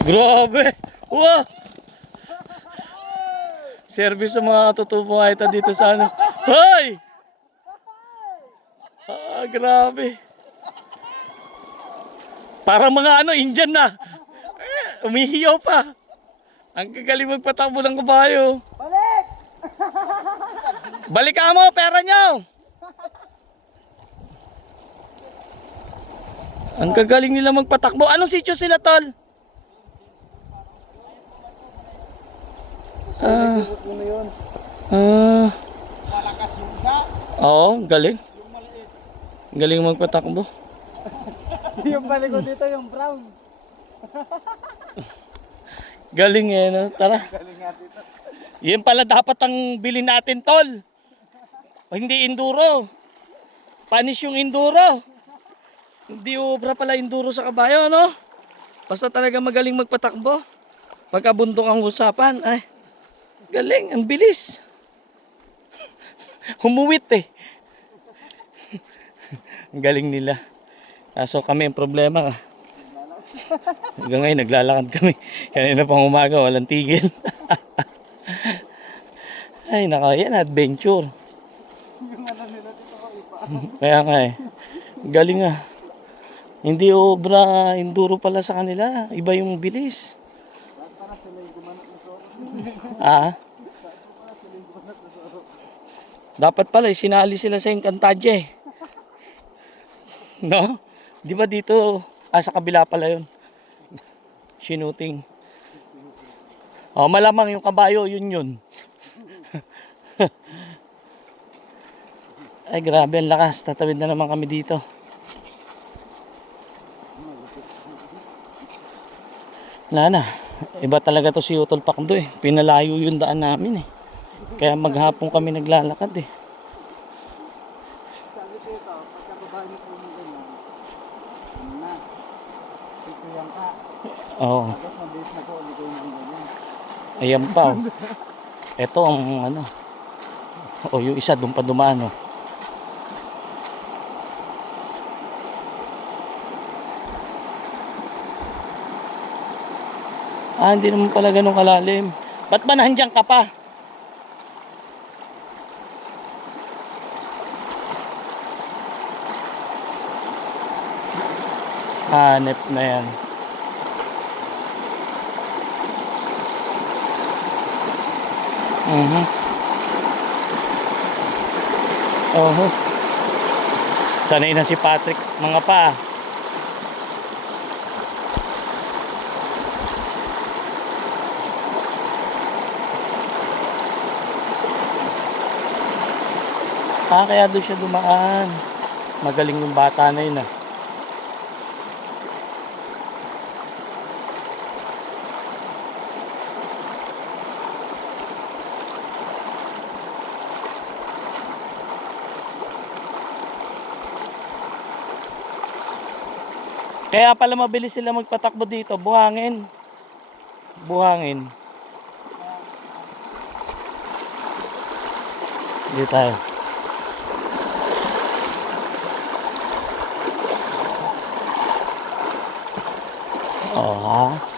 Grabe. Wow. Service sa mga katutubong ay dito sa ano. Hoy! Grabe. Parang mga ano, Indian na. Umihiyaw pa. Ang gagaling magpatakbo ng kabayo. Balik! Balikan mo, pera nyo. Ang gagaling nila magpatakbo. Anong sityo sila, tol? Malakas yung isa. Oo, galing. Yung maliit. Galing magpatakbo. Yung balik ko dito yung brown. Galing eh, no? Tara. Galing nga dito. Yan pala dapat ang bilhin natin, tol. O, hindi enduro. Panis yung enduro. Hindi obra pala enduro sa kabayo, no? Basta talaga magaling magpatakbo. Pagkabundok ang usapan, ay, galing, ang bilis. Humuwit eh. Ang galing nila. Kaso kami ang problema. Hanggang ngayon naglalakad kami. Kanina pang umaga, walang tigil. Ay, naka, yan, adventure. Yung ano nila dito ko ipa. Kaya nga eh. Galing ah. Hindi obra, enduro pala sa kanila. Iba yung bilis. Para sila yung gumanap na soro. Ah, Para sila yung gumanap na soro. dapat pala sinali sila sa Encantadia eh. No? Di ba dito, sa kabila pala yun. Shooting. Oh, malamang yung kabayo, yun. Ay, grabe, ang lakas. Tatawid na naman kami dito. Wala na. Iba talaga to si Utol Pakdo eh. Pinalayo yung daan namin eh. Kaya maghapon kami naglalakad eh. Sabi ko ito, pagkababa niyo po mo ganyan. Ano na? Ito yung ka. Oo. Tapos mabilis na po ulit yung ganyan. Ayan pa oh. Ito ang ano. O yung isa doon pa dumaan oh. Hindi naman pala ganun kalalim. Ba't ba nandiyan ka pa? Hanep na yan. Oho. Sanay na si Patrick mga pa. Kaya doon siya dumaan. Magaling yung bata na yun ah. Kaya pala mabilis sila magpatakbo dito. Buhangin. Buhangin. Dito tayo. Oh ha.